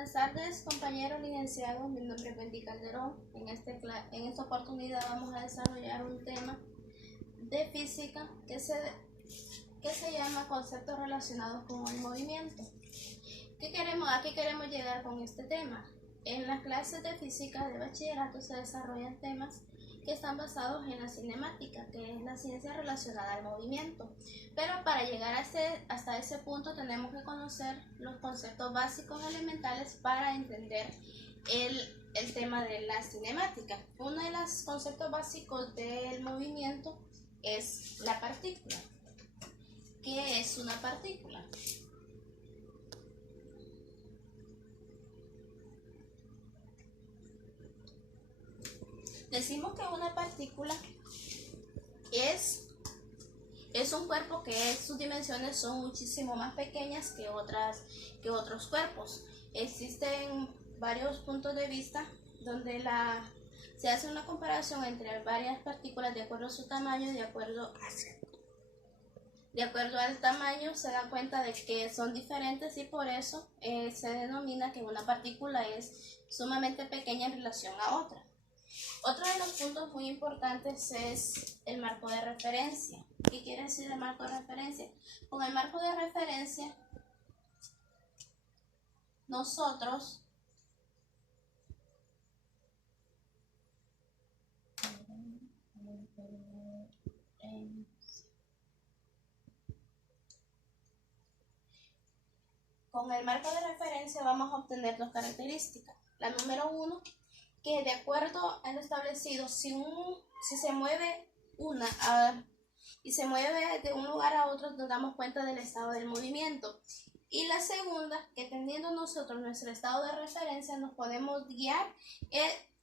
Buenas tardes, compañeros licenciados. Mi nombre es Wendy Calderón. En esta oportunidad vamos a desarrollar un tema de física que se llama conceptos relacionados con el movimiento. ¿A qué queremos llegar con este tema? En las clases de física de bachillerato se desarrollan temas que están basados en la cinemática, que es la ciencia relacionada al movimiento. Pero para llegar hasta ese punto tenemos que conocer los conceptos básicos elementales para entender el tema de la cinemática. Uno de los conceptos básicos del movimiento es la partícula. ¿Qué es una partícula? Decimos que una partícula es un cuerpo que sus dimensiones son muchísimo más pequeñas que otros cuerpos. Existen varios puntos de vista donde se hace una comparación entre varias partículas de acuerdo a su tamaño, de acuerdo al tamaño se da cuenta de que son diferentes y por eso se denomina que una partícula es sumamente pequeña en relación a otra. Otro de los puntos muy importantes es el marco de referencia. ¿Qué quiere decir el marco de referencia? Con el marco de referencia, nosotros vamos a obtener dos características. La número uno, que de acuerdo a lo establecido, si se mueve y se mueve de un lugar a otro, nos damos cuenta del estado del movimiento. Y la segunda, que teniendo nosotros nuestro estado de referencia, nos podemos guiar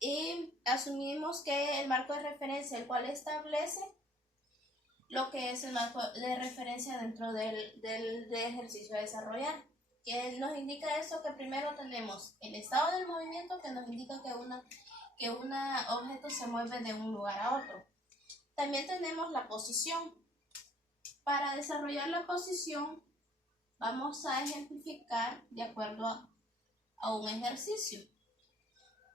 y asumimos que el marco de referencia, el cual establece lo que es el marco de referencia dentro del ejercicio a desarrollar. Que nos indica eso, que primero tenemos el estado del movimiento, que nos indica que un objeto se mueve de un lugar a otro. También tenemos la posición. Para desarrollar la posición vamos a ejemplificar de acuerdo a un ejercicio,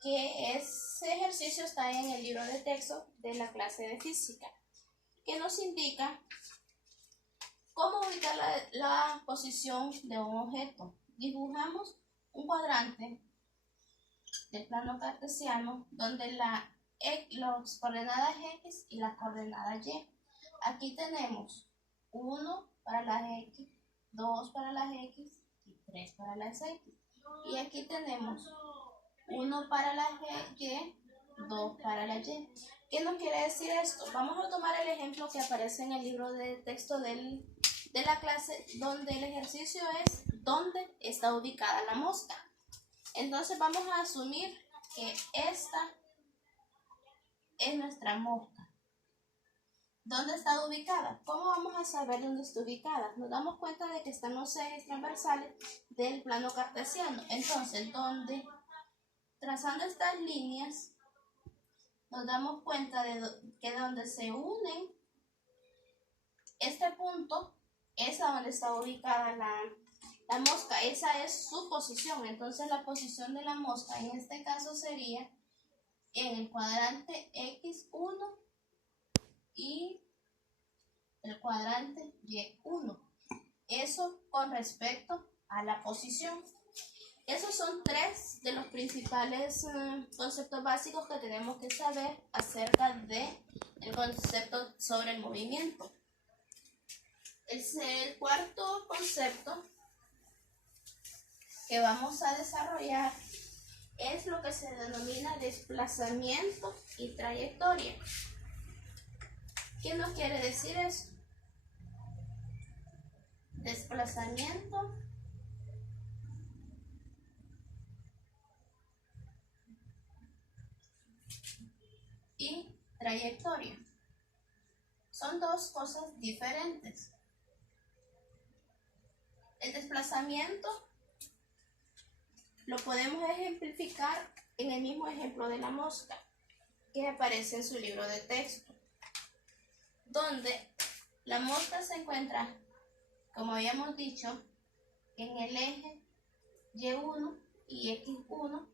que ese ejercicio está en el libro de texto de la clase de física, que nos indica cómo ubicar la posición de un objeto. Dibujamos un cuadrante del plano cartesiano donde las coordenadas X y las coordenadas Y. Aquí tenemos 1 para las X, 2 para las X y 3 para las X. Y aquí tenemos 1 para las Y, 2 para las Y. ¿Qué nos quiere decir esto? Vamos a tomar el ejemplo que aparece en el libro de texto de la clase, donde el ejercicio es dónde está ubicada la mosca. Entonces vamos a asumir que esta es nuestra mosca. ¿Dónde está ubicada? ¿Cómo vamos a saber dónde está ubicada? Nos damos cuenta de que están los ejes transversales del plano cartesiano. Entonces, trazando estas líneas, nos damos cuenta que donde se unen este punto es a donde está ubicada la mosca. Esa es su posición. Entonces la posición de la mosca en este caso sería en el cuadrante X1 y el cuadrante Y1. Eso con respecto a la posición. Esos son tres de los principales conceptos básicos que tenemos que saber acerca del concepto sobre el movimiento. El cuarto concepto que vamos a desarrollar es lo que se denomina desplazamiento y trayectoria. ¿Qué nos quiere decir eso? Desplazamiento y trayectoria. Son dos cosas diferentes. El desplazamiento lo podemos ejemplificar en el mismo ejemplo de la mosca que aparece en su libro de texto, donde la mosca se encuentra, como habíamos dicho, en el eje Y1 y x1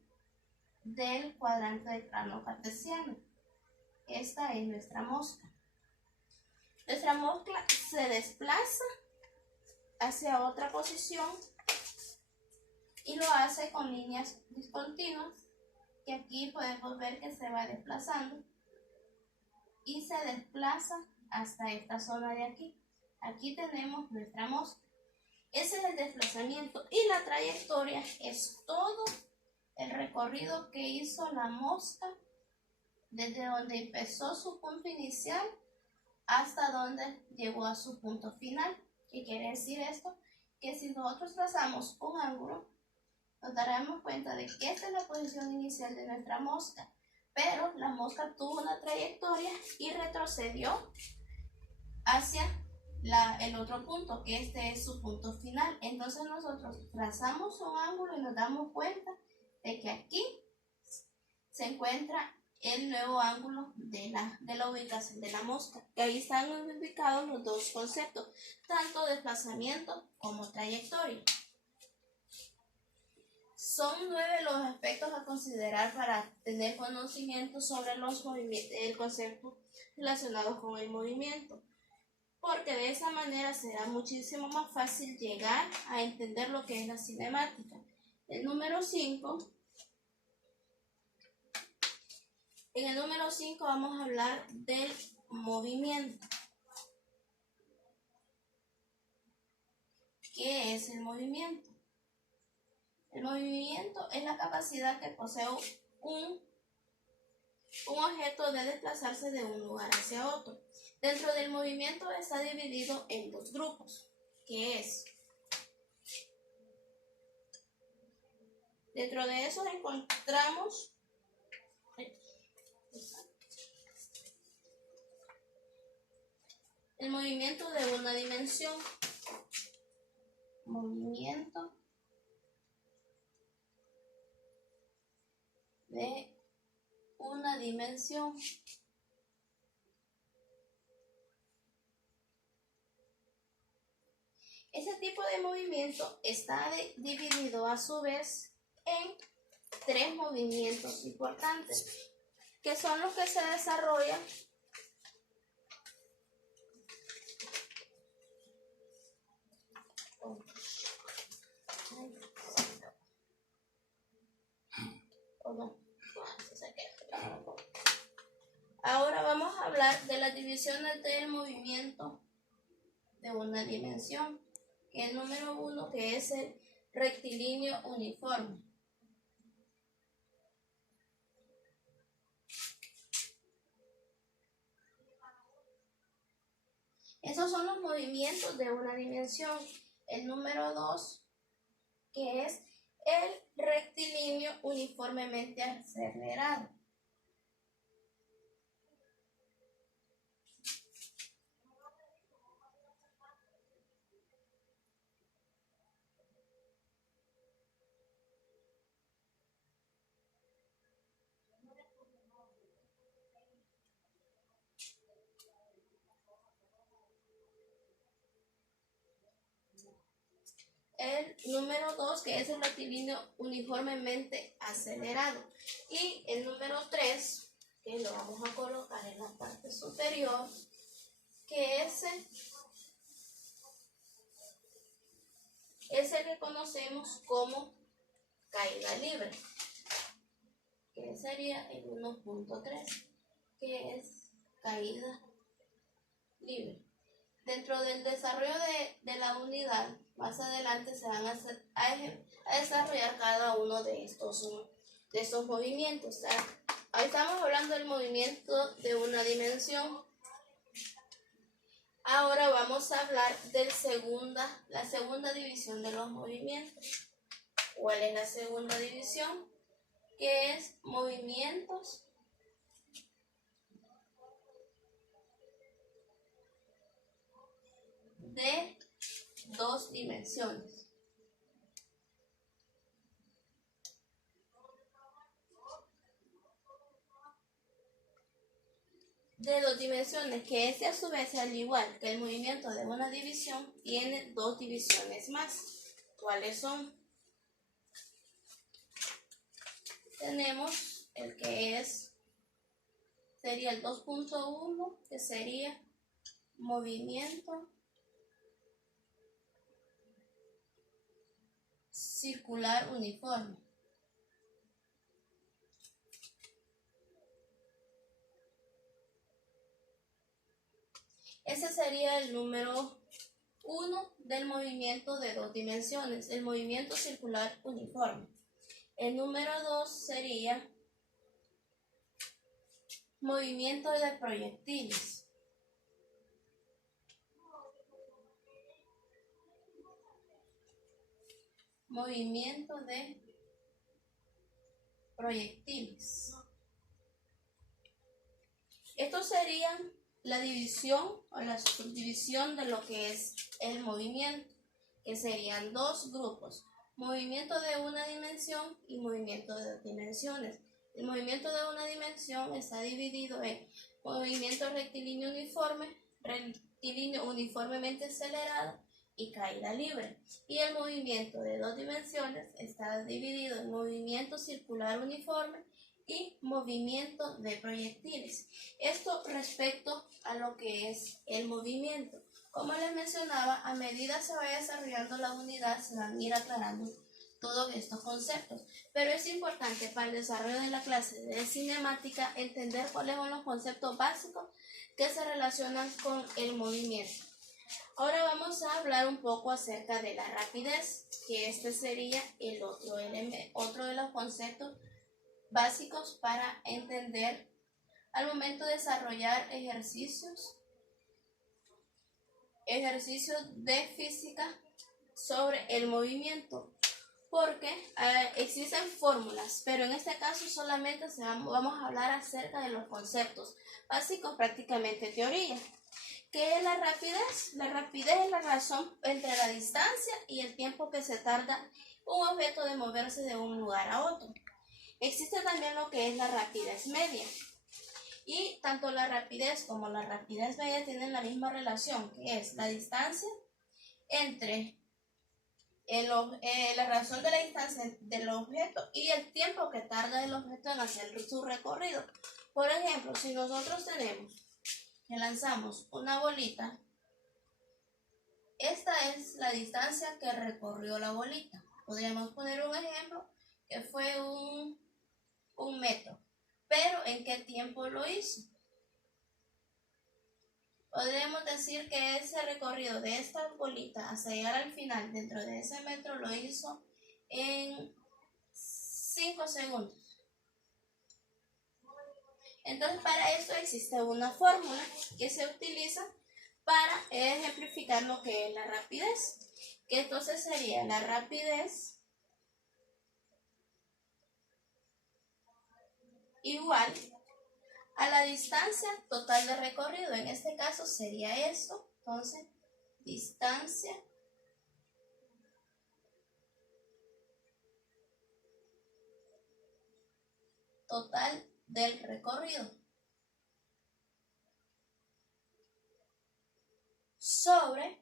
del cuadrante del plano cartesiano. Esta es nuestra mosca. Nuestra mosca se desplaza hacia otra posición y lo hace con líneas discontinuas, que aquí podemos ver que se va desplazando y se desplaza hasta esta zona de aquí. Aquí tenemos nuestra mosca. Ese es el desplazamiento, y la trayectoria es todo el recorrido que hizo la mosca desde donde empezó su punto inicial hasta donde llegó a su punto final. ¿Qué quiere decir esto? Que si nosotros trazamos un ángulo, nos daremos cuenta de que esta es la posición inicial de nuestra mosca, pero la mosca tuvo una trayectoria y retrocedió hacia el otro punto, que este es su punto final. Entonces nosotros trazamos un ángulo y nos damos cuenta de que aquí se encuentra el nuevo ángulo de la ubicación de la mosca. Que ahí están ubicados los dos conceptos, tanto desplazamiento como trayectoria. Son 9 los aspectos a considerar para tener conocimiento sobre los movimientos, el concepto relacionado con el movimiento, porque de esa manera será muchísimo más fácil llegar a entender lo que es la cinemática. El número 5. En el número 5 vamos a hablar del movimiento. ¿Qué es el movimiento? El movimiento es la capacidad que posee un objeto de desplazarse de un lugar hacia otro. Dentro del movimiento está dividido en dos grupos, que es, dentro de eso encontramos el movimiento de una dimensión, movimiento de una dimensión. Ese tipo de movimiento está dividido a su vez en 3 movimientos importantes, que son los que se desarrollan Ahora vamos a hablar de las divisiones del movimiento de una dimensión. El número 1, que es el rectilíneo uniforme. Esos son los movimientos de una dimensión. El número 2, que es el rectilíneo uniformemente acelerado. El número 2, que es el rectilíneo uniformemente acelerado. Y el número 3, que lo vamos a colocar en la parte superior, que es el que conocemos como caída libre, que sería el 1.3, que es caída libre. Dentro del desarrollo de la unidad, más adelante se van a desarrollar cada uno de estos movimientos. Ahí estamos hablando del movimiento de una dimensión. Ahora vamos a hablar de la segunda división de los movimientos. ¿Cuál es la segunda división? Que es movimientos de 2 dimensiones. De 2 dimensiones, que este a su vez, al igual que el movimiento de una división, tiene 2 divisiones más. ¿Cuáles son? tenemos el que sería el 2.1, que sería movimiento circular uniforme. Ese sería el número 1 del movimiento de 2 dimensiones, el movimiento circular uniforme. El número 2 sería movimiento de proyectiles. Movimiento de proyectiles. Estos serían la división o la subdivisión de lo que es el movimiento, que serían dos grupos: movimiento de una dimensión y movimiento de dos dimensiones. El movimiento de una dimensión está dividido en movimiento rectilíneo uniformemente acelerado y caída libre. Y el movimiento de dos dimensiones está dividido en movimiento circular uniforme y movimiento de proyectiles. Esto respecto a lo que es el movimiento. Como les mencionaba, a medida se vaya desarrollando la unidad, se van a ir aclarando todos estos conceptos. Pero es importante para el desarrollo de la clase de cinemática entender cuáles son los conceptos básicos que se relacionan con el movimiento. Ahora vamos a hablar un poco acerca de la rapidez, que este sería el otro de los conceptos básicos para entender al momento de desarrollar ejercicios de física sobre el movimiento, porque existen fórmulas, pero en este caso solamente vamos a hablar acerca de los conceptos básicos, prácticamente teoría. ¿Qué es la rapidez? La rapidez es la razón entre la distancia y el tiempo que se tarda un objeto de moverse de un lugar a otro. Existe también lo que es la rapidez media. Y tanto la rapidez como la rapidez media tienen la misma relación, que es la distancia entre la razón de la distancia del objeto y el tiempo que tarda el objeto en hacer su recorrido. Por ejemplo, si nosotros tenemos que lanzamos una bolita, esta es la distancia que recorrió la bolita. Podríamos poner un ejemplo que fue un metro, pero ¿en qué tiempo lo hizo? Podríamos decir que ese recorrido de esta bolita hasta llegar al final dentro de ese metro lo hizo en 5 segundos. Entonces, para esto existe una fórmula que se utiliza para ejemplificar lo que es la rapidez, que entonces sería la rapidez igual a la distancia total de recorrido. En este caso sería esto. Entonces, distancia total del recorrido sobre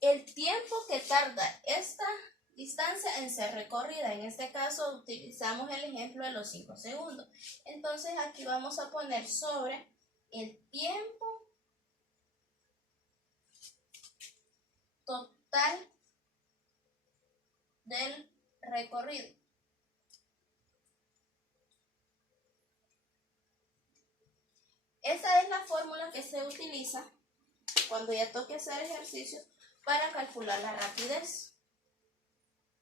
el tiempo que tarda esta distancia en ser recorrida. En este caso utilizamos el ejemplo de los 5 segundos. Entonces aquí vamos a poner sobre el tiempo total del recorrido. Esa es la fórmula que se utiliza cuando ya toque hacer ejercicio para calcular la rapidez.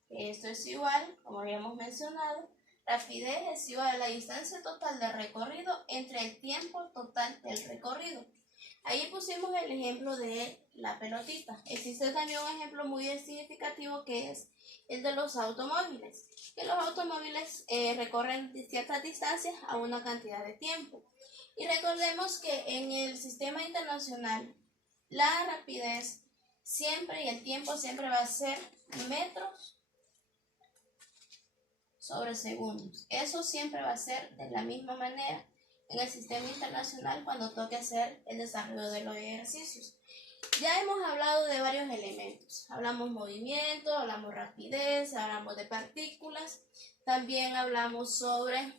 Esto es igual, como habíamos mencionado, rapidez es igual a la distancia total de recorrido entre el tiempo total del recorrido. Ahí pusimos el ejemplo de la pelotita. Existe también un ejemplo muy significativo que es el de los automóviles. Que los automóviles recorren ciertas distancias a una cantidad de tiempo. Y recordemos que en el sistema internacional la rapidez siempre y el tiempo siempre va a ser metros sobre segundos. Eso siempre va a ser de la misma manera en el sistema internacional cuando toque hacer el desarrollo de los ejercicios. Ya hemos hablado de varios elementos. Hablamos movimiento, hablamos rapidez, hablamos de partículas. También hablamos sobre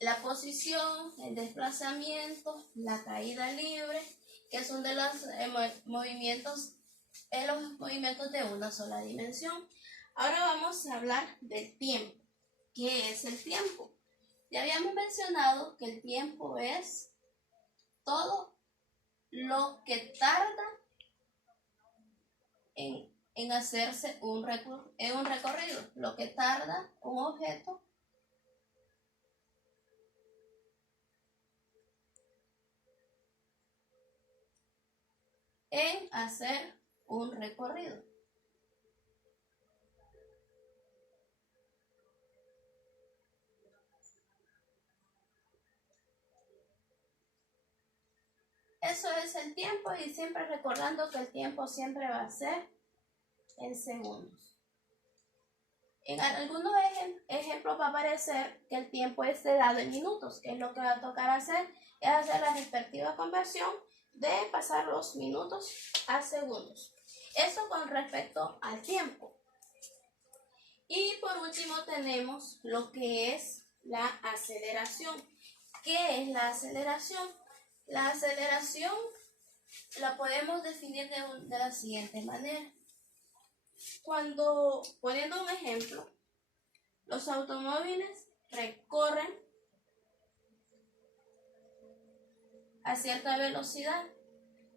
la posición, el desplazamiento, la caída libre, que son de los movimientos de una sola dimensión. Ahora vamos a hablar del tiempo. ¿Qué es el tiempo? Ya habíamos mencionado que el tiempo es todo lo que tarda en hacerse un recorrido, lo que tarda un objeto en hacer un recorrido. Eso es el tiempo, y siempre recordando que el tiempo siempre va a ser en segundos. En algunos ejemplos va a aparecer que el tiempo esté dado en minutos, que es lo que va a tocar hacer, es hacer la respectiva conversión de pasar los minutos a segundos. Eso con respecto al tiempo. Y por último tenemos lo que es la aceleración. ¿Qué es la aceleración? La aceleración la podemos definir de la siguiente manera. Poniendo un ejemplo, los automóviles recorren a cierta velocidad,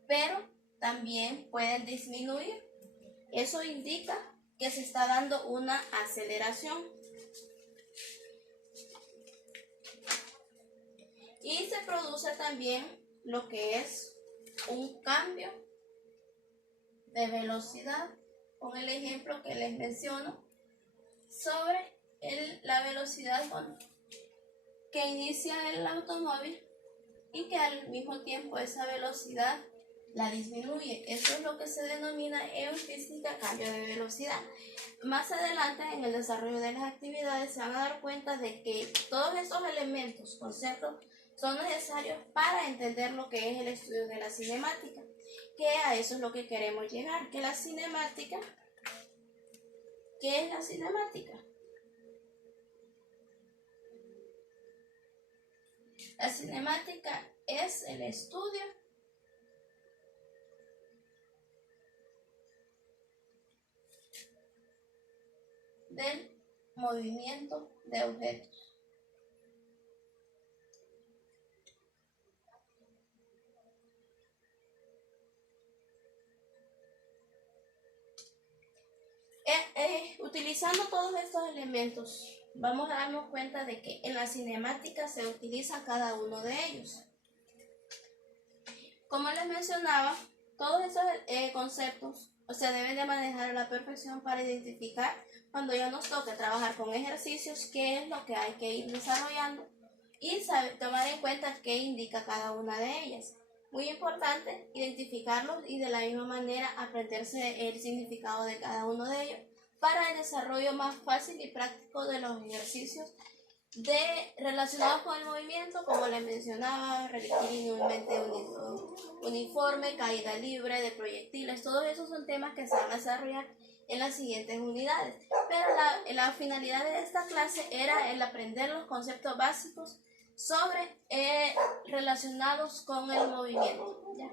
pero también pueden disminuir. Eso indica que se está dando una aceleración. Y se produce también lo que es un cambio de velocidad, con el ejemplo que les menciono sobre la velocidad que inicia el automóvil y que al mismo tiempo esa velocidad la disminuye. Eso es lo que se denomina en física cambio de velocidad. Más adelante en el desarrollo de las actividades se van a dar cuenta de que todos estos elementos, conceptos, son necesarios para entender lo que es el estudio de la cinemática, que a eso es lo que queremos llegar, que la cinemática, ¿qué es la cinemática? La cinemática es el estudio del movimiento de objetos. Utilizando todos estos elementos, vamos a darnos cuenta de que en la cinemática se utiliza cada uno de ellos. Como les mencionaba, todos esos conceptos se deben de manejar a la perfección para identificar cuando ya nos toque trabajar con ejercicios qué es lo que hay que ir desarrollando y tomar en cuenta qué indica cada una de ellas. Muy importante identificarlos y de la misma manera aprenderse el significado de cada uno de ellos para el desarrollo más fácil y práctico de los ejercicios relacionados con el movimiento, como les mencionaba, rectilíneo, movimiento uniforme, caída libre de proyectiles. Todos esos son temas que se van a desarrollar en las siguientes unidades. Pero la finalidad de esta clase era el aprender los conceptos básicos relacionados con el movimiento, ¿ya?